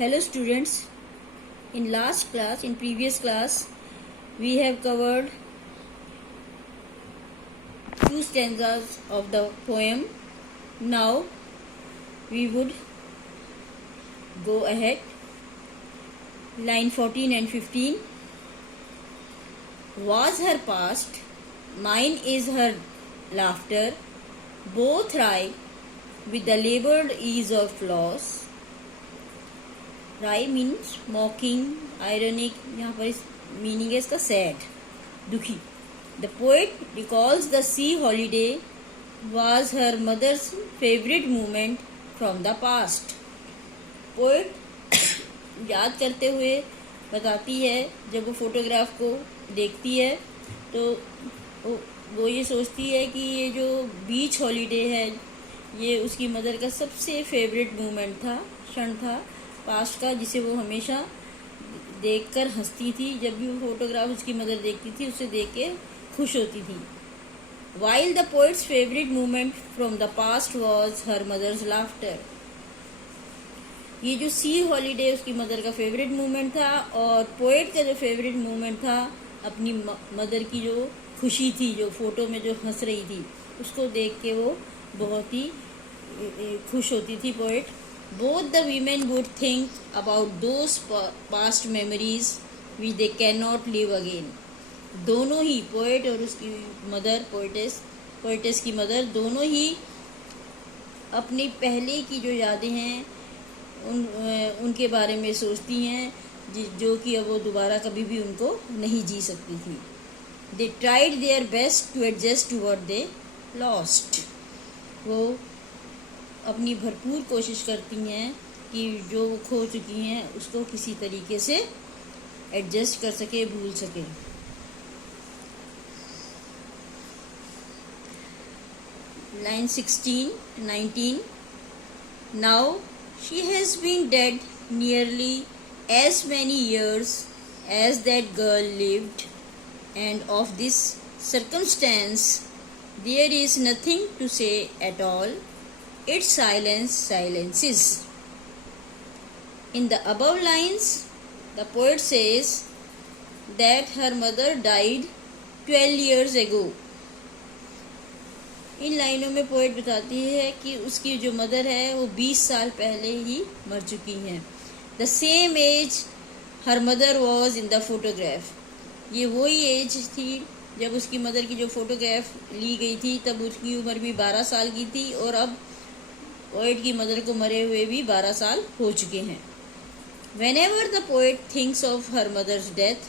Hello students, in previous class, we have covered two stanzas of the poem. Now we would go ahead. Line 14 and 15. Was her past, mine is her laughter, both wry with the labored ease of loss. Wry means mocking, ironic, यहाँ पर इस meaning है इसका sad, दुखी. The poet recalls the sea holiday was her mother's favourite moment from the past. Poet याद करते हुए बताती है जब वो फोटोग्राफ को देखती है तो वो ये सोचती है कि ये जो बीच हॉलीडे है ये उसकी मदर का सबसे फेवरेट मोमेंट था, क्षण था पास्ट का, जिसे वो हमेशा देखकर हंसती थी. जब भी वो फोटोग्राफ उसकी मदर देखती थी उसे देख के खुश होती थी. While the poet's favourite moment from the past was her mother's laughter. ये जो सी हॉलीडे उसकी मदर का फेवरेट मोमेंट था और पोएट का जो फेवरेट मोमेंट था अपनी मदर की जो खुशी थी, जो फोटो में जो हंस रही थी, उसको देख के वो बहुत ही खुश होती थी poet. Both the women would think about those past memories which they cannot live again. दोनों ही पोएट और उसकी मदर, पोएटेस की मदर, दोनों ही अपनी पहले की जो यादें हैं उनके बारे में सोचती हैं जो कि अब वो दोबारा कभी भी उनको नहीं जी सकती थी. They tried their best to adjust to what they lost. वो अपनी भरपूर कोशिश करती हैं कि जो खो चुकी हैं उसको किसी तरीके से एडजस्ट कर सके, भूल सके. Line 16-19. Now she has been dead nearly as many years as that girl lived and of this circumstance there is nothing to say at all. Its silence silences. In the above lines, the poet says that her mother died 12 years ago. इन लाइनों में poet बताती है कि उसकी जो mother है वो 20 साल पहले ही मर चुकी हैं. The same age her mother was in the photograph. ये वही एज थी जब उसकी मदर की जो फोटोग्राफ ली गई थी, तब उसकी उम्र भी 12 साल की थी और अब पोएट की मदर को मरे हुए भी 12 साल हो चुके हैं. Whenever the poet thinks of her mother's death,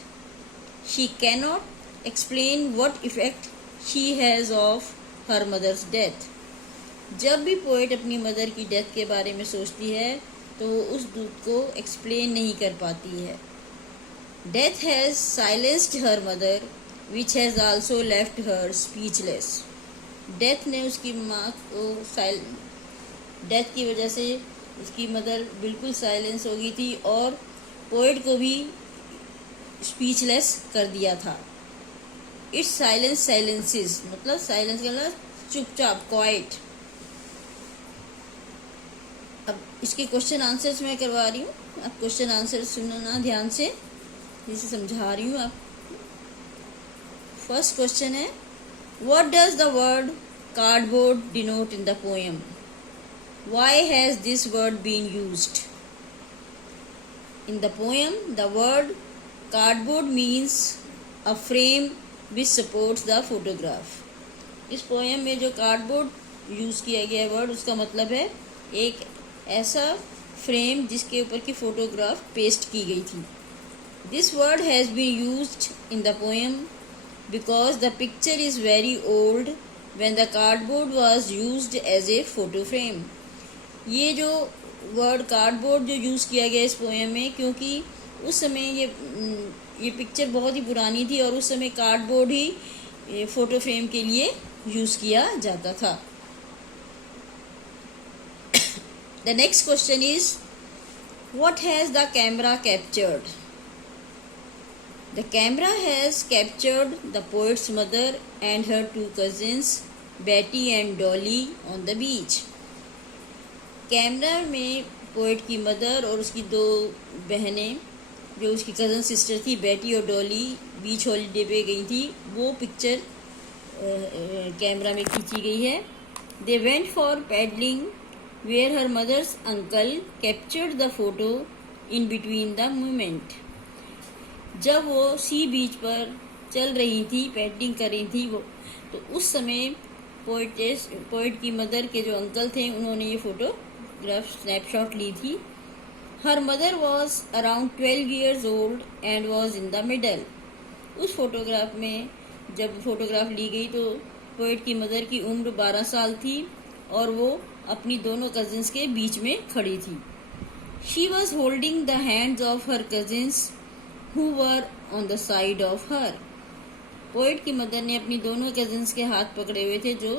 she cannot explain what effect she has of her mother's death. जब भी पोएट अपनी मदर की डेथ के बारे में सोचती है तो उस दुख को एक्सप्लेन नहीं कर पाती है. Death has silenced her mother, which has also left her speechless. Death ने उसकी माँ को डेथ की वजह से उसकी मदर बिल्कुल साइलेंस हो गई थी और पोएट को भी स्पीचलेस कर दिया था. इट्स साइलेंस साइलेंसेस, मतलब साइलेंस का मतलब चुपचाप, क्वाइट. अब इसके क्वेश्चन आंसर्स मैं करवा रही हूँ, आप क्वेश्चन आंसर सुनना ध्यान से, जिसे समझा रही हूँ आप. फर्स्ट क्वेश्चन है, what does the word cardboard denote in the poem? Why has this word been used? In the poem, the word cardboard means a frame which supports the photograph. इस पोएम में जो cardboard use किया गया word, उसका मतलब है एक ऐसा फ्रेम जिसके ऊपर की फोटोग्राफ पेस्ट की गई थी. This word has been used in the poem because the picture is very old when the cardboard was used as a photo frame. ये जो वर्ड कार्डबोर्ड जो यूज़ किया गया इस पोएम में, क्योंकि उस समय ये पिक्चर बहुत ही पुरानी थी और उस समय कार्डबोर्ड ही फ़ोटो फ्रेम के लिए यूज़ किया जाता था. The next question is, what has the camera captured? The camera has captured the poet's mother and her two cousins Betty and Dolly on the beach. Camera में poet की mother और उसकी दो बहनें, जो उसकी कज़न सिस्टर थी, बेटी और डॉली, बीच हॉलीडे पे गई थी, वो पिक्चर कैमरा में खींची गई है। They went for paddling where her mother's uncle captured the photo in between the movement. जब वो सी बीच पर चल रही थी, पैडलिंग कर रही थी वो, तो उस समय पोएट की मदर के जो अंकल थे उन्होंने ये फोटोग्राफ स्नैपशॉट ली थी। Her mother was around 12 years old and was in the middle. उस फोटोग्राफ में जब फोटोग्राफ ली गई तो पोएट की मदर की उम्र 12 साल थी और वो अपनी दोनों कजिन्स के बीच में खड़ी थी। She was holding the hands of her cousins who were on the side of her. Poet की मदर ने अपनी दोनों कजिन्स के हाथ पकड़े हुए थे जो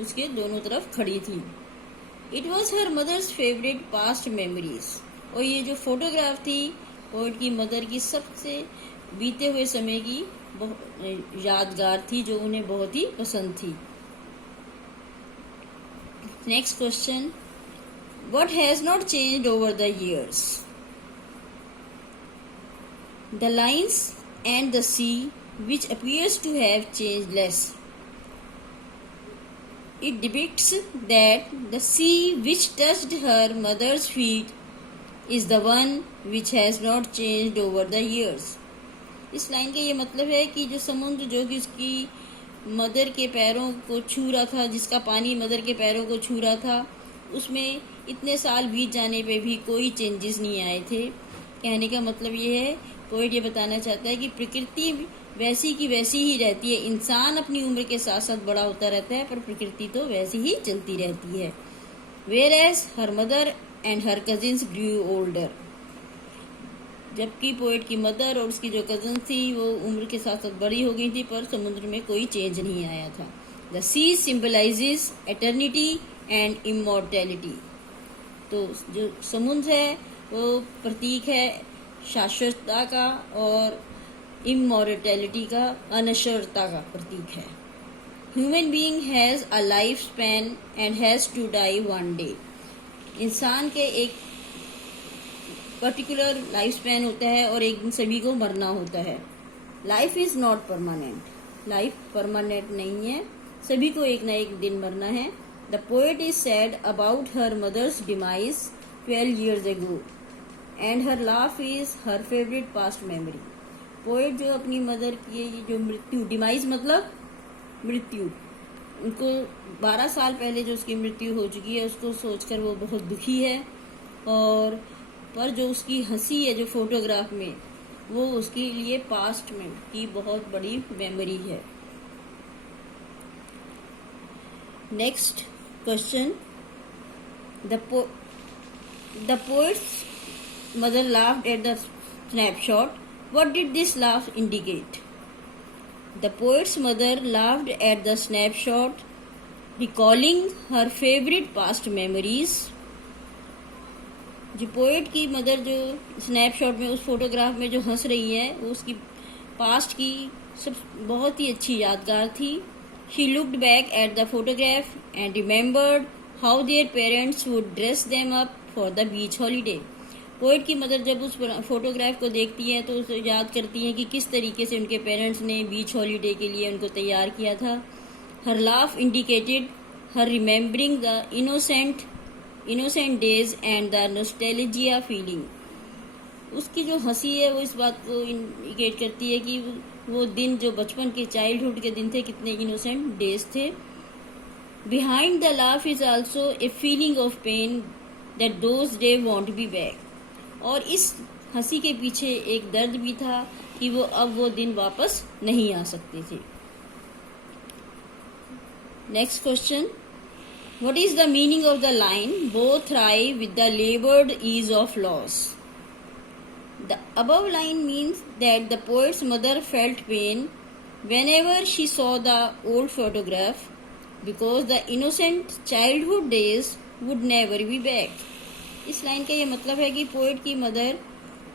उसके दोनों तरफ खड़ी थी। It was her mother's favourite past memories. और ये जो फोटोग्राफ थी पोएट की मदर की सबसे बीते हुए समय की यादगार थी, जो उन्हें बहुत ही पसंद थी। Next question, what has not changed over the years? The lines and the sea which appears to have changed less. It depicts that the sea which touched her mother's feet is the one which has not changed over the years. इस line का ये मतलब है कि जो समुद्र जो कि उसकी मदर के पैरों को छू रहा था, जिसका पानी मदर के पैरों को छू रहा था, उसमें इतने साल बीत जाने पे भी कोई चेंजेस नहीं आए थे। कहने का मतलब ये है, पोएट ये बताना चाहता है कि प्रकृति वैसी की वैसी ही रहती है। इंसान अपनी उम्र के साथ साथ बड़ा होता रहता है, पर प्रकृति तो वैसी ही चलती रहती है। Whereas her mother and her cousins grew older. जबकि पोएट की मदर और उसकी जो कजन थी वो उम्र के साथ साथ बड़ी हो गई थी, पर समुद्र में कोई चेंज नहीं आया था। The sea symbolises eternity and immortality. तो जो समुद्र है वो प्रतीक है शाश्वतता का और इमॉर्टैलिटी का, अनश्वरता का प्रतीक है। Human being has a life span and has to die one day. इंसान के एक पर्टिकुलर लाइफ स्पैन होता है और एक दिन सभी को मरना होता है। Life is not permanent. Life permanent नहीं है, सभी को एक ना एक दिन मरना है। The poet is sad about her mother's demise 12 years ago and her laugh is her favourite past memory. Poet जो अपनी मदर की जो मृत्यु, डिमाइज मतलब मृत्यु, उनको 12 साल पहले जो उसकी मृत्यु हो चुकी है उसको सोचकर वो बहुत दुखी है। और पर जो उसकी हंसी है जो फोटोग्राफ में, वो उसके लिए पास्ट में की बहुत बड़ी मेमोरी है। Next question, the poet's mother laughed at the snapshot. What did this laugh indicate? The poet's mother laughed at the snapshot, recalling her favorite past memories. जो पोएट की मदर जो स्नैपशॉट में, उस फोटोग्राफ में जो हंस रही है, वो उसकी पास्ट की सब बहुत ही अच्छी यादगार थी। She looked back at the photograph and remembered how their parents would dress them up for the beach holiday. Poet की मदर जब उस फोटोग्राफ को देखती है तो उसे याद करती है कि किस तरीके से उनके पेरेंट्स ने बीच हॉलीडे के लिए उनको तैयार किया था। Her laugh indicated her remembering the innocent days and the nostalgia feeling. उसकी जो हंसी है वो इस बात को इंडिकेट करती है कि वो दिन जो बचपन के चाइल्डहुड के दिन थे, कितने इनोसेंट डेज थे। Behind the laugh is also a feeling of pain that those day won't be back. और इस हंसी के पीछे एक दर्द भी था कि वो दिन वापस नहीं आ सकते थे। Next question, what is the meaning of the line both thrive with the laboured ease of loss? The above line means that the poet's mother felt pain whenever she saw the old photograph because the innocent childhood days would never be back. इस line का ये मतलब है कि poet की mother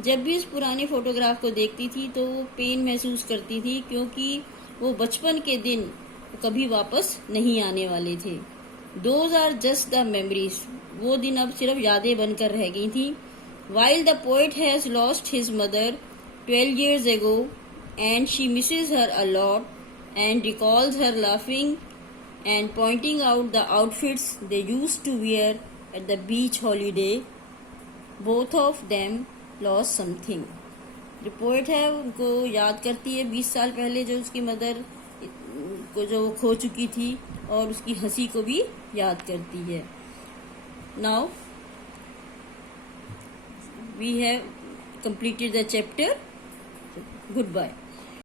जब भी उस पुराने फोटोग्राफ को देखती थी तो वो पेन महसूस करती थी, क्योंकि वो बचपन के दिन कभी वापस नहीं आने वाले थे। Those are just the memories, वो दिन अब सिर्फ यादें बनकर रह गई थी। While the poet has lost his mother 12 years ago and she misses her a lot and recalls her laughing and pointing out the outfits they used to wear at the beach holiday, both of them lost something. जो poet है उनको याद करती है 20 साल पहले जो उसकी मदर को जो वो खो चुकी थी, और उसकी हंसी को भी याद करती है। Now we have completed the chapter. Goodbye.